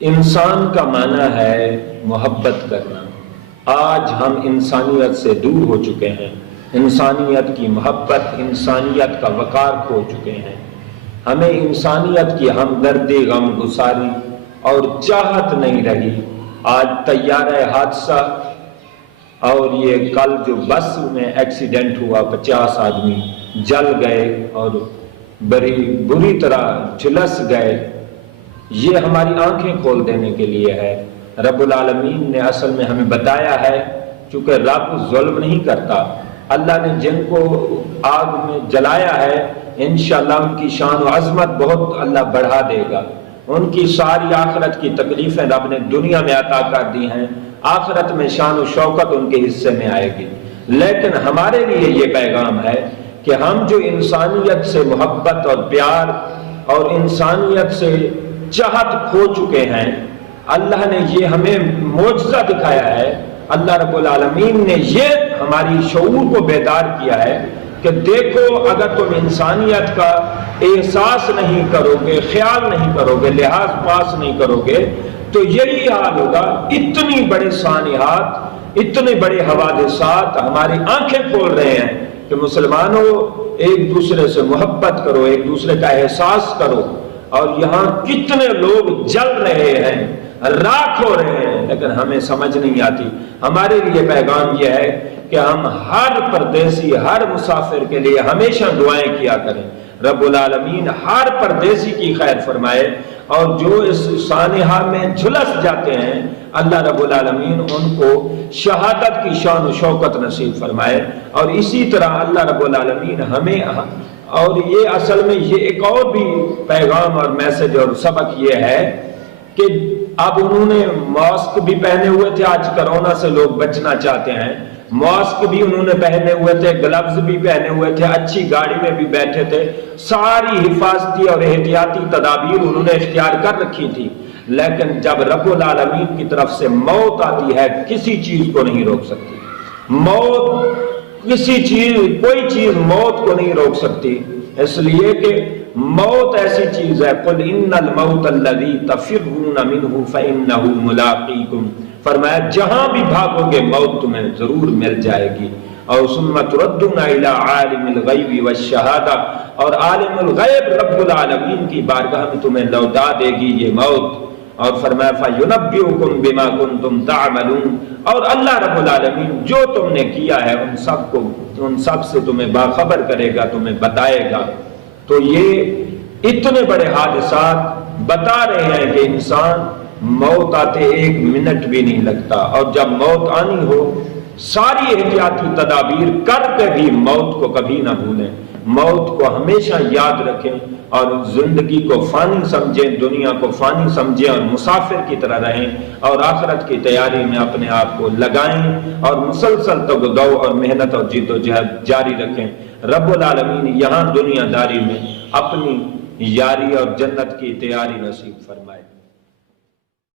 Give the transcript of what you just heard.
انسان کا معنی ہے محبت کرنا۔ آج ہم انسانیت سے دور ہو چکے ہیں، انسانیت کی محبت، انسانیت کا وقار کھو چکے ہیں۔ ہمیں انسانیت کی ہمدردی، غم گساری اور چاہت نہیں رہی۔ آج طیارہ حادثہ اور یہ کل جو بس میں ایکسیڈنٹ ہوا، 50 آدمی جل گئے اور بڑی بری طرح جھلس گئے، یہ ہماری آنکھیں کھول دینے کے لیے ہے۔ رب العالمین نے اصل میں ہمیں بتایا ہے، چونکہ رب ظلم نہیں کرتا، اللہ نے جن کو آگ میں جلایا ہے انشاءاللہ ان کی شان و عظمت بہت اللہ بڑھا دے گا۔ ان کی ساری آخرت کی تکلیفیں رب نے دنیا میں عطا کر دی ہیں، آخرت میں شان و شوکت ان کے حصے میں آئے گی۔ لیکن ہمارے لیے یہ پیغام ہے کہ ہم جو انسانیت سے محبت اور پیار اور انسانیت سے چاہت کھو چکے ہیں، اللہ نے یہ ہمیں معجزہ دکھایا ہے، اللہ رب العالمین نے یہ ہماری شعور کو بیدار کیا ہے کہ دیکھو، اگر تم انسانیت کا احساس نہیں کرو گے، خیال نہیں کرو گے، لحاظ پاس نہیں کرو گے تو یہی حال ہوگا۔ اتنی بڑے سانحات، اتنے بڑے حوادثات ہماری آنکھیں کھول رہے ہیں کہ مسلمانوں ایک دوسرے سے محبت کرو، ایک دوسرے کا احساس کرو۔ اور یہاں کتنے لوگ جل رہے ہیں، راکھ ہو رہے ہیں، لیکن ہمیں سمجھ نہیں آتی۔ ہمارے لیے پیغام یہ ہے کہ ہم ہر پردیسی، ہر مسافر کے لیے ہمیشہ دعائیں کیا کریں، رب العالمین ہر پردیسی کی خیر فرمائے، اور جو اس سانحہ میں جھلس جاتے ہیں اللہ رب العالمین ان کو شہادت کی شان و شوکت نصیب فرمائے۔ اور اسی طرح اللہ رب العالمین ہمیں، اور یہ اصل میں یہ ایک اور بھی پیغام اور میسج اور سبق یہ ہے کہ اب انہوں نے ماسک بھی پہنے ہوئے تھے، آج کرونا سے لوگ بچنا چاہتے ہیں، ماسک بھی انہوں نے پہنے ہوئے تھے، گلوز بھی پہنے ہوئے تھے، اچھی گاڑی میں بھی بیٹھے تھے، ساری حفاظتی اور احتیاطی تدابیر انہوں نے اختیار کر رکھی تھی۔ لیکن جب رب العالمین کی طرف سے موت آتی ہے، کسی چیز کو نہیں روک سکتی موت، کسی چیز، کوئی چیز موت کو نہیں روک سکتی، اس لیے کہ موت ایسی چیز ہے، قل ان الموت الذی تفرون منہ فانہ ملاقیکم، فرمایا جہاں بھی بھاگو گے موت تمہیں ضرور مل جائے گی۔ اور ثم تردون الی عالم الغیب والشہادہ، اور عالم الغیب رب العالمین کی بارگاہ میں تمہیں لوٹا دے گی یہ موت۔ اور فرمایا فَيُنَبِّئُكُم بِمَا كُنتُمْ تَعْمَلُونَ، اور اللہ رب العالمین جو تم نے کیا ہے ان سب سے تمہیں باخبر کرے گا، تمہیں بتائے گا۔ تو یہ اتنے بڑے حادثات بتا رہے ہیں کہ انسان موت آتے ایک منٹ بھی نہیں لگتا، اور جب موت آنی ہو ساری احتیاطی تدابیر کر کے بھی موت کو کبھی نہ بھولیں، موت کو ہمیشہ یاد رکھیں، اور زندگی کو فانی سمجھیں، دنیا کو فانی سمجھیں، اور مسافر کی طرح رہیں، اور آخرت کی تیاری میں اپنے آپ کو لگائیں، اور مسلسل تگدو اور محنت اور جد و جہد جاری رکھیں۔ رب العالمین یہاں دنیا داری میں اپنی یاری اور جنت کی تیاری نصیب فرمائے۔